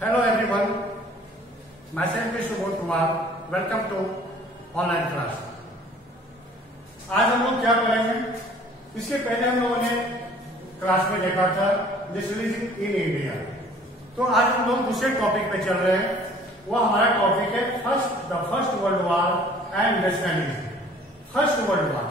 Hello everyone, myself is Subodh Kumar. Welcome to online class. आज हम लोग क्या करेंगे, इसके पहले हम लोगों ने क्लास में देखा था नेशनलिज्म इन इंडिया। तो आज हम लोग दूसरे टॉपिक पे चल रहे हैं। वो हमारा टॉपिक है the first world war and nationalism. First world war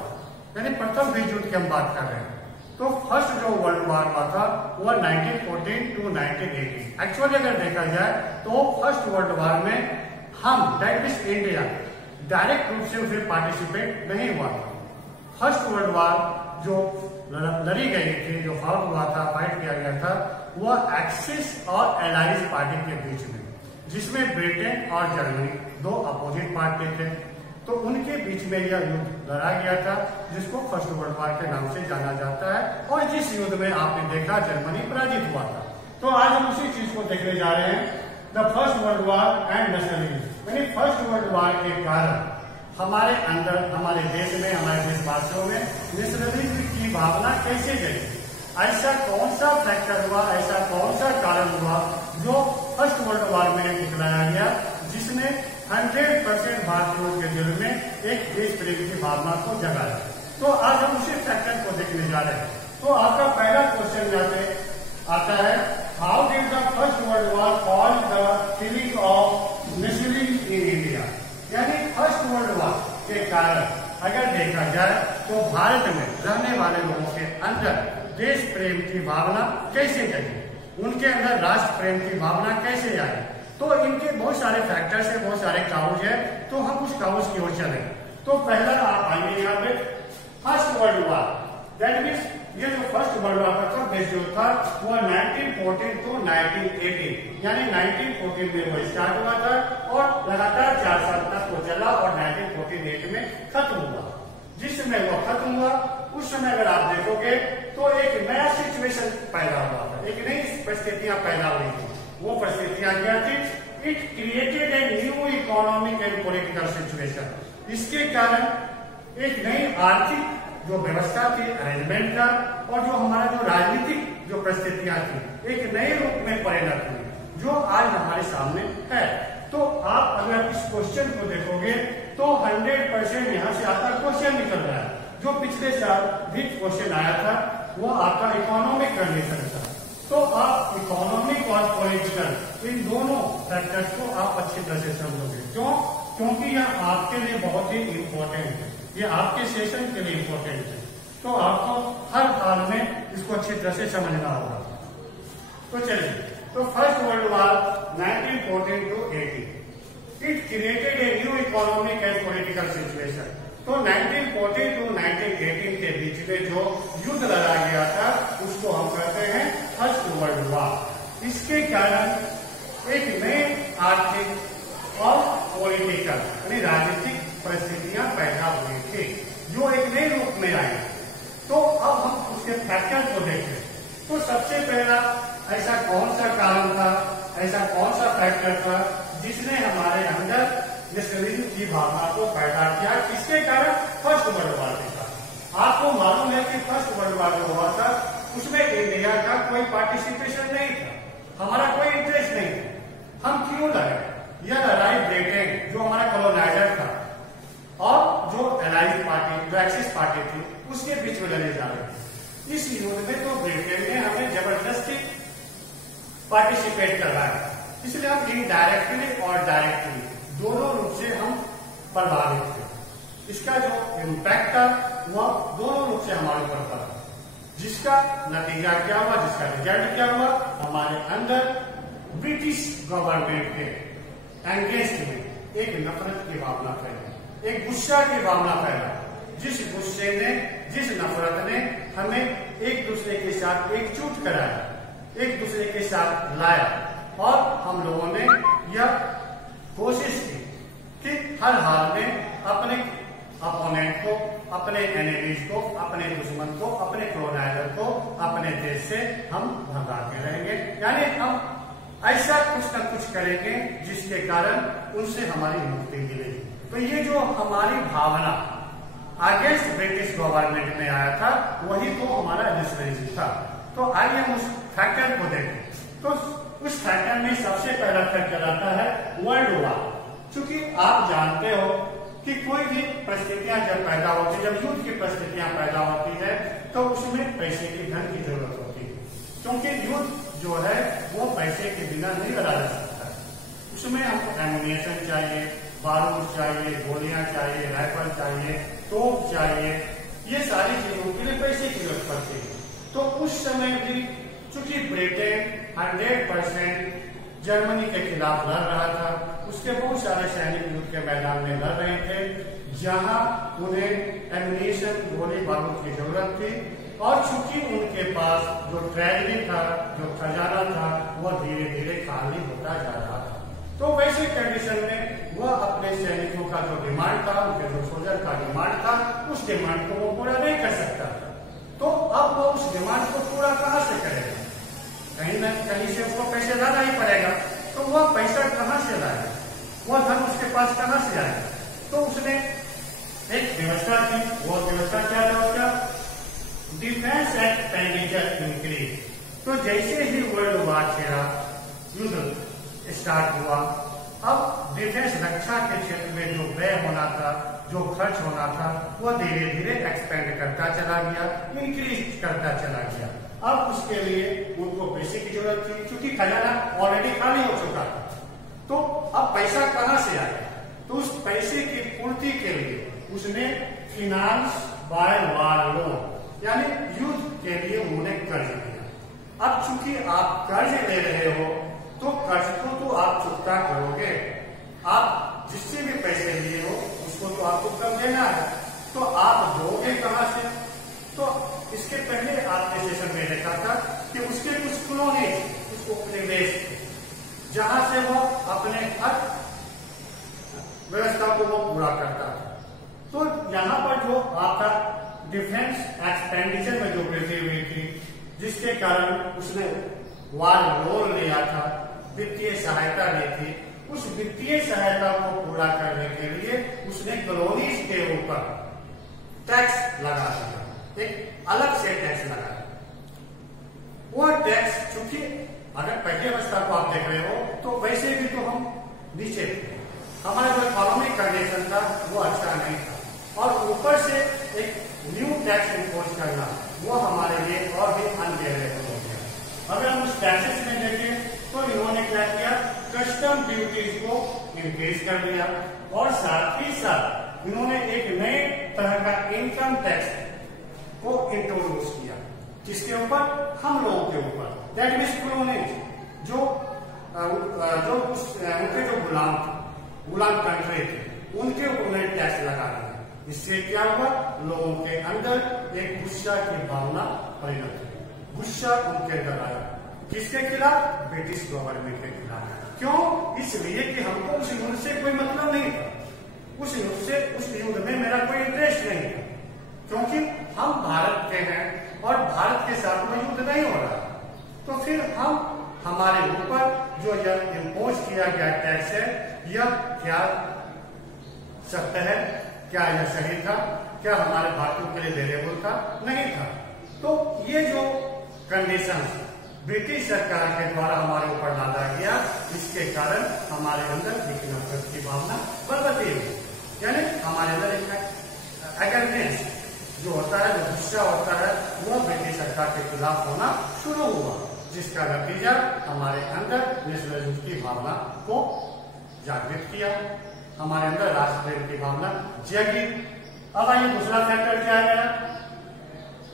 यानी प्रथम विश्व युद्ध की हम बात कर रहे हैं। तो फर्स्ट जो वर्ल्ड वॉर हुआ था वो 1914 to 1918। एक्चुअली अगर देखा जाए तो फर्स्ट वर्ल्ड वॉर में हम दैट इज इंडिया डायरेक्ट रूप से उसे पार्टिसिपेट नहीं हुआ था। फर्स्ट वर्ल्ड वॉर जो लड़ी गई थी, जो फाइट किया गया था, वह एक्सिस और एलाइज पार्टी के बीच में, जिसमें ब्रिटेन और जर्मनी दो अपोजिट पार्टी थे। तो उनके बीच में यह युद्ध लड़ा गया था, जिसको फर्स्ट वर्ल्ड वॉर के नाम से जाना जाता है। और जिस युद्ध में आपने देखा जर्मनी पराजित हुआ था। तो आज हम उसी चीज को देखने जा रहे हैं, the first world war and nationalism. यानी फर्स्ट वर्ल्ड वॉर के कारण हमारे अंदर, हमारे देश में, हमारे देशवासियों में नेशनलिज्म की भावना कैसे जगी। ऐसा कौन सा फैक्टर हुआ, ऐसा कौन सा कारण हुआ जो फर्स्ट वर्ल्ड वॉर में दिखलाया गया, जिसने 100% भारतीयों के दिल में एक देश प्रेम की भावना को जगाया। तो आज हम उसी फैक्टर को देखने जा रहे हैं। तो आपका पहला क्वेश्चन आता है, how did the first world war cause the feeling of nationalism in India. यानी फर्स्ट वर्ल्ड वॉर के कारण अगर देखा जाए तो भारत में रहने वाले लोगों के अंदर देश प्रेम की भावना कैसे जगी, उनके अंदर राष्ट्र प्रेम की भावना कैसे आई। तो इनके बहुत सारे फैक्टर्स है, बहुत सारे काउज है। तो हम उस काउज की ओर चले। तो पहला आप आइए यहाँ पे, first world war. That means ये जो फर्स्ट वर्ल्ड वॉर का बेस जो था वो 1914 to 1918, यानी 1914 में वो स्टार्ट हुआ था और लगातार 4 साल तक वो चला और 1948 में खत्म हुआ। जिस समय वो खत्म हुआ उस समय अगर आप देखोगे तो एक नया सिचुएशन पैदा हुआ था, एक नई परिस्थितियां पैदा हुई थी। वो परिस्थितियां क्या थी? It created a new economic and political situation. इसके कारण एक नई आर्थिक जो व्यवस्था थी, अरेंजमेंट था, और जो हमारा जो राजनीतिक जो परिस्थितियां थी, एक नए रूप में परिणत हुई, जो आज हमारे सामने है। तो आप अगर इस क्वेश्चन को देखोगे तो 100% यहाँ से आपका क्वेश्चन निकल रहा है। जो पिछले साल भी क्वेश्चन आया था वो आपका इकोनॉमिक कंडीशन था। तो आप इकोनॉमिक और पॉलिटिकल इन दोनों फैक्टर्स को आप अच्छी तरह से समझोगे। क्यों? क्योंकि यह आपके लिए बहुत ही इंपॉर्टेंट है, ये आपके सेशन के लिए इंपॉर्टेंट है। तो आपको हर हाल में इसको अच्छी तरह से समझना होगा। तो चलिए, तो first world war 1914 to 18, it created a new economic and political situation. तो 1914 to 1918 के बीच में जो युद्ध लड़ा गया था उसको हम कहते हैं फर्स्ट वर्ल्ड वॉर। इसके कारण एक नए आर्थिक और पॉलिटिकल यानी राजनीतिक परिस्थितियां पैदा हुई थी, जो एक नए रूप में आई। तो अब हम उसके फैक्टर को देखें। तो सबसे पहला ऐसा कौन सा कारण था, ऐसा कौन सा फैक्टर था जिसने हमारे अंदर नेशनलिज्म की भावना को पैदा किया, किसके कारण? फर्स्ट वर्ल्ड वॉर के कारण। आपको मालूम है कि फर्स्ट वर्ल्ड वॉर जो हुआ था उसमें इंडिया का कोई पार्टिसिपेशन नहीं था, हमारा कोई इंटरेस्ट नहीं था। हम क्यों लड़े? यह लड़ाई ब्रिटेन जो हमारा कॉलोनाइजर था और जो एलाइज पार्टी, जो एक्सिस पार्टी थी, उसके बीच में लड़े जा रहे थे। इस युद्ध में तो ब्रिटेन ने हमें जबरदस्ती पार्टिसिपेट करवाया, इसलिए हम इनडायरेक्टली और डायरेक्टली दोनों रूप से हम प्रभावित थे। इसका जो इम्पैक्ट था वह दोनों रूप से हमारे ऊपर था, जिसका नतीजा क्या हुआ, जिसका रिजल्ट क्या हुआ, हमारे अंदर ब्रिटिश गवर्नमेंट के एंगेस्ट में एक नफरत की भावना फैली, एक गुस्सा की भावना फैला। जिस गुस्से ने, जिस नफरत ने हमें एक दूसरे के साथ एकजुट कराया, एक दूसरे के साथ लाया, और हम लोगों ने यह कोशिश की कि हर हाल में अपने अपोनेंट को, अपने एनिमीज को, अपने दुश्मन को, अपने कॉलोनाइजर को अपने देश से हम भगाते रहेंगे। यानी हम ऐसा कुछ न कुछ करेंगे जिसके कारण उनसे हमारी मुक्ति मिलेगी। तो ये जो हमारी भावना अगेंस्ट ब्रिटिश गवर्नमेंट में आया था, वही तो हमारा नेशनलिज्म था। तो आइए हम उस फैक्टर को देखें। तो उस फैक्टर में सबसे पहला फैक्टर आता है वर्ल्ड वार। क्योंकि आप जानते हो कि कोई भी परिस्थितियां जब पैदा होती है, जब युद्ध की परिस्थितियां पैदा होती है तो उसमें पैसे की धन की जरूरत होती है, क्योंकि युद्ध जो है वो पैसे के बिना नहीं लड़ा जा सकता। उसमें हमको एमुनिशन चाहिए, बारूद चाहिए, गोलियां चाहिए, राइफल चाहिए, तोप चाहिए, ये सारी चीजों के लिए पैसे की जरूरत पड़ती है। तो उस समय भी चूंकि ब्रिटेन 100% जर्मनी के खिलाफ लड़ रहा था, उसके बहुत सारे सैनिक युद्ध के मैदान में लड़ रहे थे, जहां उन्हें एमुनिशन, गोली बारूद की जरूरत थी। और चूंकि उनके पास जो ट्रेजरी था, जो खजाना था, वह धीरे धीरे खाली होता जा रहा था। तो वैसे कंडीशन में वह अपने सैनिकों का जो डिमांड था, उनके जो सोल्जर का डिमांड था, उस डिमांड को वो पूरा नहीं कर सकता था। तो अब वो उस डिमांड को पूरा कहां से करेगा? कहीं न कहीं से उसको पैसे लाना ही पड़ेगा। तो वह पैसा कहां से लाएगा? वह धन उसके पास कहां से आएगा? तो उसने एक व्यवस्था की। वो व्यवस्था क्या था उसका? Defence expenditure increase. तो जैसे ही वर्ल्ड वार छिड़ा, युद्ध स्टार्ट हुआ, अब डिफेंस रक्षा के क्षेत्र में जो व्यय होना था, जो खर्च होना था, वह धीरे धीरे एक्सपेंड करता चला गया, इंक्रीज करता चला गया। अब उसके लिए उनको पैसे की जरूरत थी, क्योंकि खजाना ऑलरेडी खाली हो चुका था। तो अब पैसा कहां से आया? तो उस पैसे की पूर्ति के लिए उसने फिनांस बाय वार लोन, यानी युद्ध के लिए उन्होंने कर्ज लिया। अब चूंकि आप कर्ज ले रहे हो तो कर्ज को तो आप चुकता करोगे। आप जिससे भी पैसे लिए हो उसको तो आपको कब देना है, तो आप दोगे कहां से? तो इसके पहले आपने सेशन में देखा था कि उसके कुछ कॉलोनी, कुछ उपनिवेश थे, जहां से वो अपने हर व्यवस्था को वो पूरा करता था। तो यहाँ पर जो आपका डिफेंस एक्सपेंडिचर में जो वृद्धि हुई थी, जिसके कारण उसने वार लोन लिया था, वित्तीय सहायता ली थी, उस वित्तीय सहायता को पूरा करने के लिए उसने कॉलोनीज के ऊपर टैक्स लगा दिया, एक अलग से टैक्स लगाया। वो टैक्स चूंकि अगर पहली अवस्था को आप देख रहे हो तो वैसे भी तो हम नीचे थे, हमारा जो इकोनॉमिक कंडीशन था वो अच्छा नहीं था, और ऊपर से एक न्यू टैक्स इम्पोज करना वो हमारे लिए और भी अनबेरेबल हो गया। अगर हम उस टैक्सेस में देखें तो इन्होंने क्या किया? कस्टम ड्यूटीज को इंक्रीज कर दिया, और साथ ही साथ इन्होंने एक नए तरह का इनकम टैक्स को इंट्रोड्यूस किया, जिसके ऊपर हम लोगों के ऊपर, दैट मीन्स कॉलोनीज जो उनके जो गुलाम कंट्री थे, उनके ऊपर उन्हें टैक्स लगा दिया। इससे क्या हुआ? लोगों के अंदर एक गुस्सा की भावना परिणत हुई। गुस्सा उनके अंदर आया, किसके खिलाफ? ब्रिटिश गवर्नमेंट के खिलाफ। क्यों? इसलिए कि हमको उस युद्ध से कोई मतलब नहीं था, उस युद्ध में मेरा कोई इंटरेस्ट नहीं था, क्योंकि हम भारत के हैं और भारत के साथ में युद्ध नहीं हो रहा। तो फिर हमारे ऊपर जो यह इम्पोज किया गया टैक्स है, यह क्या सत्य है? क्या यह सही था? क्या हमारे भारतीयों के लिए वेरिएबल था? नहीं था। तो ये जो कंडीशन ब्रिटिश सरकार के द्वारा हमारे ऊपर लादा गया, इसके कारण हमारे अंदर एक नफरत की भावना बढ़ती है, यानी हमारे अंदर एक अगेंस्ट जो होता है, जो गुस्सा होता है, वह ब्रिटिश सरकार के खिलाफ होना शुरू हुआ, जिसका नतीजा हमारे अंदर नेशनलिज्म की भावना को जागृत किया, हमारे अंदर राष्ट्र प्रेम की भावना जगी। अब आइए दूसरा फैक्टर क्या है?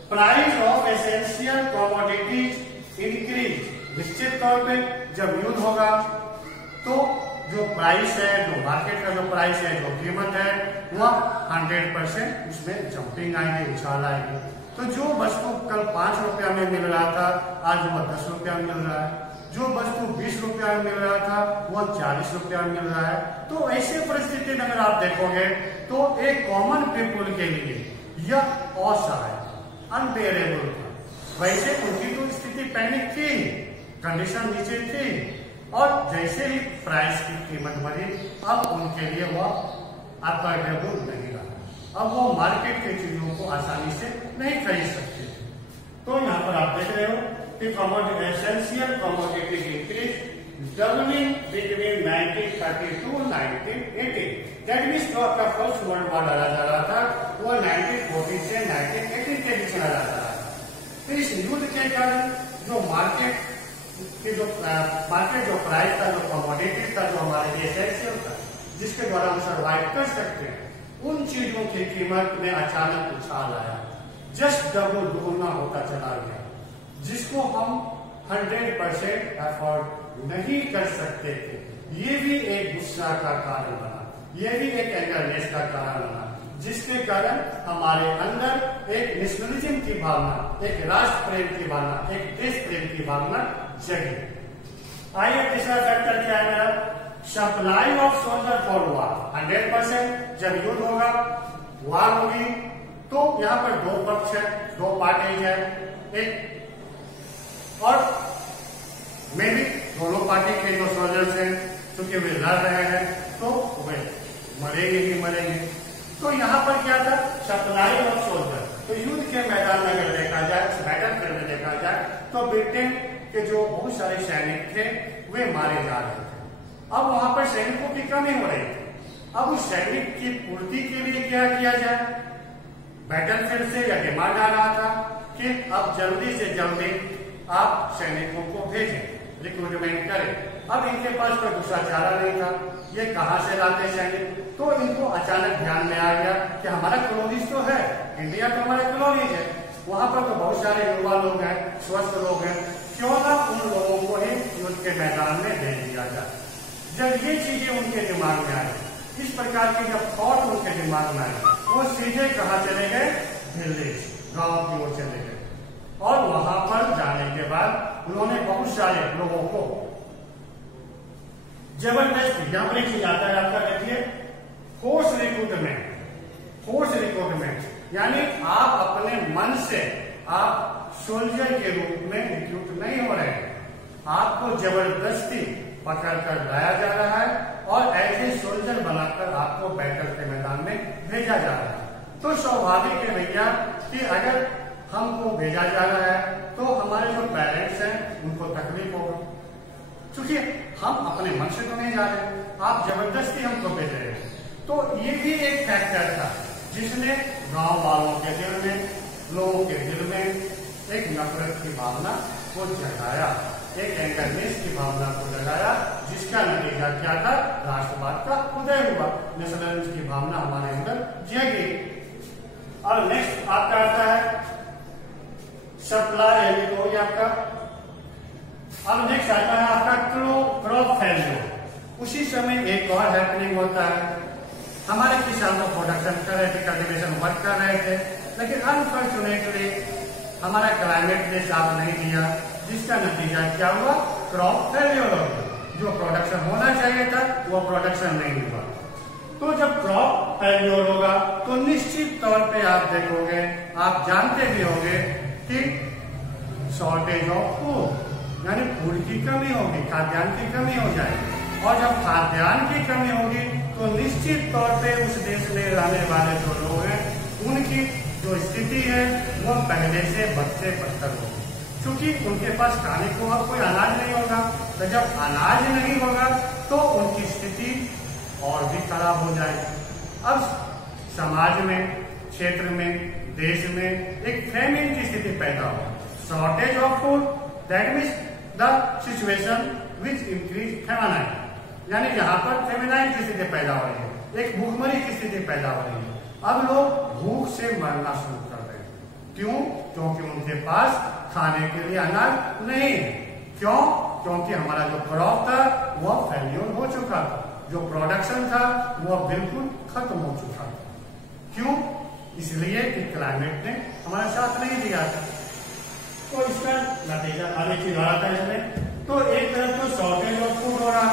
Price of essential commodities increase. निश्चित तौर पे जब युद्ध होगा तो जो प्राइस है, जो मार्केट का जो प्राइस है, जो कीमत है, वह 100% उसमें जंपिंग आएगी, उछाल आएगी। तो जो वस्तु कल 5 रुपया में मिल रहा था, आज वह 10 रुपया में मिल रहा है। जो वस्तु 20 रुपया में मिल रहा था, वह 40 रुपया में मिल रहा है। तो ऐसे परिस्थिति में अगर आप देखोगे तो एक कॉमन पीपुल के लिए यह असहाय, अनबेरेबल था। वैसे उनकी तो स्थिति पैनिक थी, कंडीशन नीचे थी, और जैसे ही प्राइस की कीमत बढ़ी, अब उनके लिए वह अफोर्डेबल नहीं रहा। अब वो मार्केट की चीजों को आसानी से नहीं खरीद सकते थे। तो यहाँ पर आप देख रहे हो कि essential commodities increase developing between 1932 and 1918. That means जो आपका फर्स्ट वर्ल्ड वॉर लड़ा जा रहा था वो 1914 से 1918 के बीच लड़ा जा रहा था। फिर इस युद्ध के कारण जो मार्केट जो प्राइस था, जो कमोडिटी था, जो हमारे लिए एसेंशियल था, जिसके द्वारा हम सर्वाइव कर सकते हैं, उन चीजों की कीमत में अचानक उछाल आया, जस्ट डबल दुगुना होता चला गया, जिसको हम 100% एफोर्ड नहीं कर सकते थे। ये भी एक गुस्सा का कारण बना, ये भी एक एंगरनेस का कारण बना, जिसके कारण हमारे अंदर एक नेशनलिज्म की भावना, एक राष्ट्र प्रेम की भावना, एक देश प्रेम की भावना जगी। आइए तीसरा फैक्टर क्या है मेरा? Supply of soldier for war 100%। जब युद्ध होगा, वार होगी, तो यहां पर दो पक्ष है, दो पार्टीज है, एक और मे भी दोनों पार्टी के जो सोल्जर्स हैं, चूंकि वे लड़ रहे हैं, तो वे मरेंगे ही मरेंगे। तो यहाँ पर क्या था? Supply of soldier. तो युद्ध के मैदान में अगर देखा जाए, बैटल फील्ड में देखा जाए, तो ब्रिटेन के जो बहुत सारे सैनिक थे वे मारे जा रहे थे। अब वहां पर सैनिकों की कमी हो रही थी। अब उस सैनिक की पूर्ति के लिए क्या किया जाए? बैटल फील्ड से यह डिमांड आ रहा था कि अब जल्दी से जल्दी आप सैनिकों को भेजें, रिक्रूटमेंट करें। अब इनके पास कोई दूसरा चारा नहीं था, ये कहां से लाते सैनिक? तो इनको अचानक ध्यान में आ गया कि हमारा कॉलोनीज तो है, इंडिया तो हमारा कॉलोनीज है, वहां पर तो बहुत सारे युवा लोग हैं, स्वस्थ लोग हैं, क्यों ना उन लोगों को ही युद्ध के मैदान में भेज दिया जाए। जब ये चीजें उनके दिमाग में आई, इस प्रकार की जब थॉट उनके दिमाग में आई, वो सीधे कहां चले गए? दिल्ली गांव की ओर चले गए। और वहां पर जाने के बाद उन्होंने बहुत सारे लोगों को जबरदस्ती, यहां पर एक चीज आता है आपका, देखिए, फोर्स रिक्रूटमेंट, यानी आप अपने मन से आप सोल्जर के रूप में रिक्रूट नहीं हो रहे हैं, आपको जबरदस्ती पकड़कर लाया जा रहा है और ऐसे सोल्जर बनाकर आपको बैटल के मैदान में भेजा जा रहा है। तो स्वाभाविक है भैया कि अगर हमको भेजा जा रहा है तो हमारे जो पेरेंट्स हैं उनको तकलीफ होगा, क्योंकि हम अपने मन से तो नहीं जा रहे, आप जबरदस्ती हमको भेज रहे हैं। तो ये भी एक फैक्टर था जिसने गांव वालों के दिल में, लोगों के दिल में एक नफरत की भावना को जगाया, एक एंगरनेस की भावना को जगाया, जिसका नतीजा क्या था? राष्ट्रवाद का उदय हुआ, नेशनलिज्म की भावना हमारे अंदर जगी। और नेक्स्ट आपका आता है सप्लाई, यानी हो गया आपका। अब नेक्स्ट आता है आपका क्रॉप फेल्योर। उसी समय एक और हैपनिंग होता है, हमारे किसान को प्रोडक्शन कर रहे थे, कल्टीवेशन वर्क कर रहे थे, लेकिन अनफॉर्चुनेटली हमारा क्लाइमेट ने साथ नहीं दिया, जिसका नतीजा क्या हुआ? क्रॉप फेल्योर हो गया। जो प्रोडक्शन होना चाहिए था वो प्रोडक्शन नहीं हुआ। तो जब क्रॉप फेल्योर होगा तो निश्चित तौर पे आप देखोगे, आप जानते भी होंगे कि शॉर्टेज ऑफ फूड, यानी फूड की कमी होगी, खाद्यान्न की कमी हो जाएगी। और जब खाद्यान्न की कमी होगी तो निश्चित तौर पे उस देश में रहने वाले जो लोग हैं उनकी जो स्थिति है वो पहले से बदसे बदतर होगी, क्योंकि उनके पास खाने को अब कोई अनाज नहीं होगा। तो जब अनाज नहीं होगा तो उनकी स्थिति और भी खराब हो जाएगी। अब समाज में, क्षेत्र में, देश में एक फेमिन की स्थिति पैदा हो, shortage of food, that means the situation which increase feminine, यानी यहाँ पर फेमिनाइन की स्थिति पैदा हो रही है, एक भूखमरी की स्थिति पैदा हो रही है। अब लोग भूख से मरना शुरू कर रहे हैं। क्यों? क्योंकि उनके पास खाने के लिए अनाज नहीं है। क्यों? क्योंकि हमारा जो क्रॉप था वह फेल्योर हो चुका था, जो प्रोडक्शन था वह बिल्कुल खत्म हो चुका था। क्यों? इसलिए कि क्लाइमेट ने हमारा साथ नहीं दिया था। तो इसका नतीजा आगे चीज आ रहा था इसमें। तो एक तरफ तो शॉर्टेज ऑफ फूड हो रहा,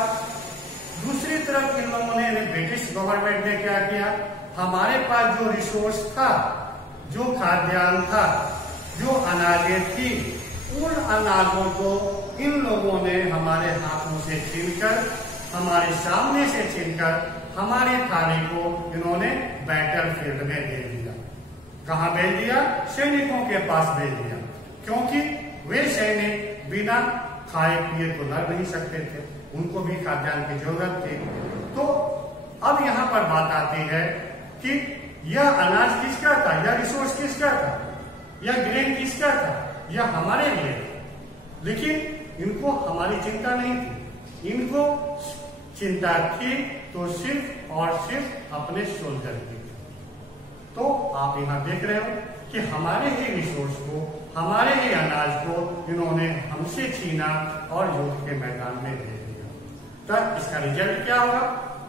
दूसरी तरफ इन लोगों ने, ब्रिटिश गवर्नमेंट ने क्या किया? हमारे पास जो रिसोर्स था, जो खाद्यान्न था, जो अनाजें थी, उन अनाजों को इन लोगों ने हमारे हाथों से छीनकर, हमारे सामने से छीनकर, हमारे थाली को इन्होंने बैटल फील्ड में दे दिया। कहां भेज दिया? सैनिकों के पास भेज दिया, क्योंकि वे सैनिक बिना खाए पिए तो लड़ नहीं सकते थे, उनको भी खाद्यान्न की जरूरत थी। तो अब यहाँ पर बात आती है कि यह अनाज किसका था, यह रिसोर्स किसका था, यह ग्रेन किसका था, यह हमारे लिए था। लेकिन इनको हमारी चिंता नहीं थी, इनको चिंता थी तो सिर्फ और सिर्फ अपने सोल्जर की। तो आप यहाँ देख रहे हो कि हमारे ही रिसोर्स को, हमारे ही अनाज को इन्होंने हमसे छीना और युद्ध के मैदान में दे दिया। तब इसका रिजल्ट क्या होगा?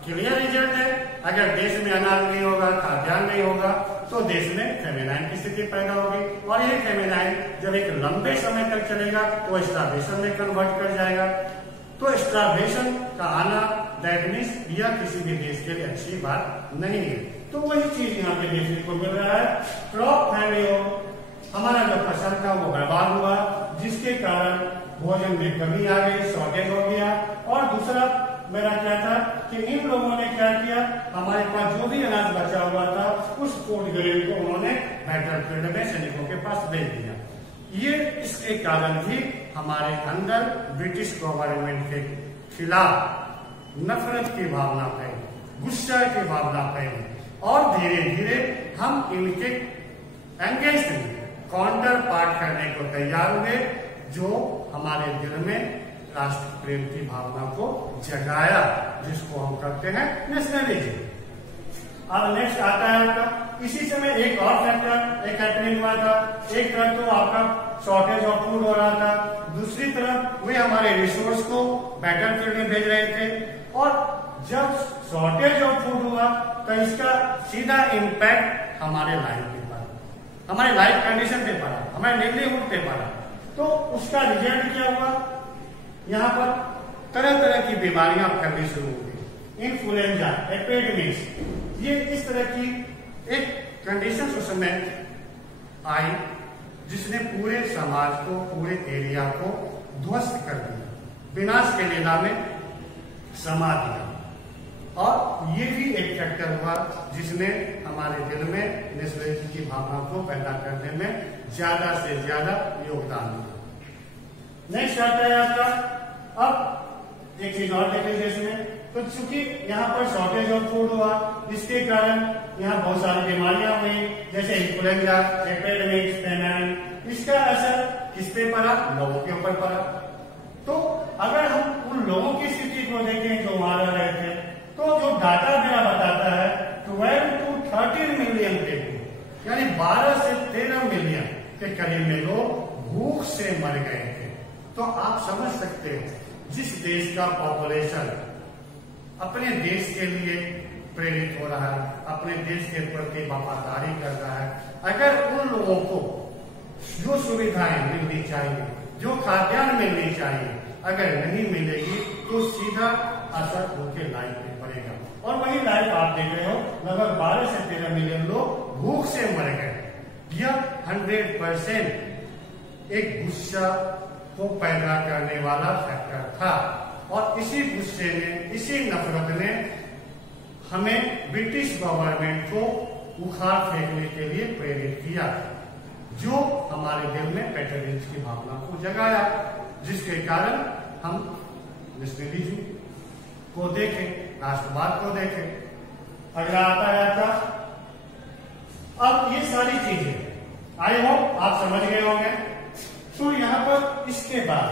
क्लियर रिजल्ट है, अगर देश में अनाज नहीं होगा, खाद्यान्न नहीं होगा, तो देश में फेमिनाइन की स्थिति पैदा होगी, और ये फेमिनाइन जब एक लंबे समय तक चलेगा तो स्टार्वेशन में कन्वर्ट कर जाएगा। तो स्टार्वेशन का आना दैट मीन्स यह किसी भी देश के लिए अच्छी बात नहीं है। तो वही चीज यहाँ पे देखने को मिल रहा है, क्रॉप फेलियर, हमारा जो फसल था वो बर्बाद हुआ, जिसके कारण भोजन में कमी आ गई, शॉर्टेज हो गया। और दूसरा मेरा क्या था कि इन लोगों ने क्या किया, हमारे पास जो भी अनाज बचा हुआ था उस फूड ग्रेन को उन्होंने बैटलफील्ड में सैनिकों के पास भेज दिया। ये इसके कारण भी हमारे अंदर ब्रिटिश गवर्नमेंट के खिलाफ नफरत की भावना फैली, गुस्सा की भावना फैली, और धीरे धीरे हम इनके एंगेस्ट काउंटर पार्ट करने को तैयार हुए, जो हमारे दिल में राष्ट्र प्रेम की भावना को जगाया, जिसको हम कहते हैं नेशनलिज्म। अब नेक्स्ट आता है आपका, इसी समय एक और फैक्टर एक हैपनिंग हुआ था। एक तरफ तो आपका शॉर्टेज ऑफ फूड हो रहा था, दूसरी तरफ वे हमारे रिसोर्स को बैटलफील्ड में भेज रहे थे। और जब शॉर्टेज ऑफ फूड हुआ तो इसका सीधा इम्पैक्ट हमारे लाइफ पे पड़ा, हमारे लाइफ कंडीशन पे पड़ा, हमारे लिवलीहुड पे पड़ा। तो उसका रिजल्ट क्या हुआ, यहाँ पर तरह तरह की बीमारियां फैलनी शुरू हो गई, इन्फ्लुएंजा, एपिडेमिक्स, ये इस तरह की एक कंडीशन उस समय आई जिसने पूरे समाज को, पूरे एरिया को ध्वस्त कर दिया, विनाश के लीला में समा दिया। और ये भी एक फैक्टर हुआ जिसने हमारे दिल में नेशनलिज्म की भावना को पैदा करने में ज्यादा से ज्यादा योगदान दिया। नेक्स्ट आता है आपका, अब एक चीज और देख लीजिए इसमें, तो चूंकि यहाँ पर शॉर्टेज ऑफ फूड हुआ, इसके कारण यहाँ बहुत सारी बीमारियां हुई, जैसे इन्फ्लुएंजा, एपिडेमिक्स, फेमाइन। इसका असर किस पे पड़ा? लोगों के ऊपर पड़ा। तो अगर हम उन लोगों की स्थिति को देखें जो वहां रह रहे थे, तो जो डाटा मेरा बताता है 12 to 13 मिलियन पीपल, यानी 12 से 13 मिलियन के करीब में लोग भूख से मर गए थे। तो आप समझ सकते हो, जिस देश का पॉपुलेशन अपने देश के लिए प्रेरित हो रहा है, अपने देश के प्रति वफादारी कर रहा है, अगर उन लोगों को जो सुविधाएं मिलनी चाहिए, जो खाद्यान्न मिलनी चाहिए, अगर नहीं मिलेगी तो सीधा असर उनके लाइफ पे पड़ेगा। और वही लाइफ आप देख रहे हो, लगभग 12 से 13 मिलियन लोग भूख से मर गए। यह 100% एक गुस्सा को पैदा करने वाला फैक्टर था, और इसी गुस्से ने, इसी नफरत ने हमें ब्रिटिश गवर्नमेंट को उखाड़ फेंकने के लिए प्रेरित किया, जो हमारे दिल में पैट्रियटिज्म की भावना को जगाया, जिसके कारण हम नेशनलिज्म को देखें, राष्ट्रवाद को देखें। अगला आता है आपका, अब ये सारी चीजें आई होप आप समझ गए होंगे। तो यहाँ पर इसके बाद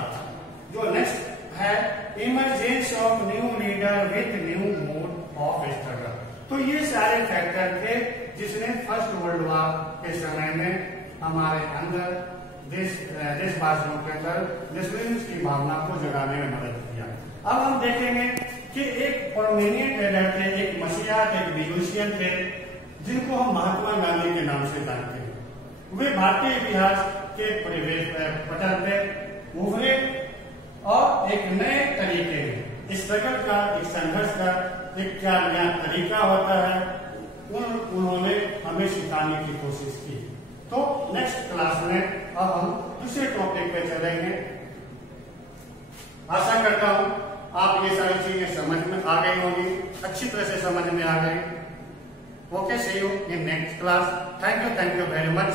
जो नेक्स्ट है, emergence of new leader with new mode of struggle. तो ये सारे फैक्टर थे जिसने फर्स्ट वर्ल्ड वॉर के समय में हमारे अंदर देशवासियों के अंदर नेशनलिज्म की भावना को जगाने में मदद किया। अब हम देखेंगे कि एक प्रोमिनेंट लीडर थे, एक मसीहा थे, एक म्यूजिशियन थे, जिनको हम महात्मा गांधी के नाम से जानते हैं। वे भारतीय इतिहास के पटल पे उभरे और एक नए तरीके, स्ट्रगल का, एक संघर्ष का एक क्या नया तरीका होता है, उन्होंने हमें सिखाने की कोशिश की। तो नेक्स्ट क्लास में अब हम दूसरे टॉपिक पे चलेंगे। आशा करता हूं आप ये सारी चीजें समझ में आ गई होंगी, अच्छी तरह से समझ में आ गई। Okay, see you in next class. Thank you very much.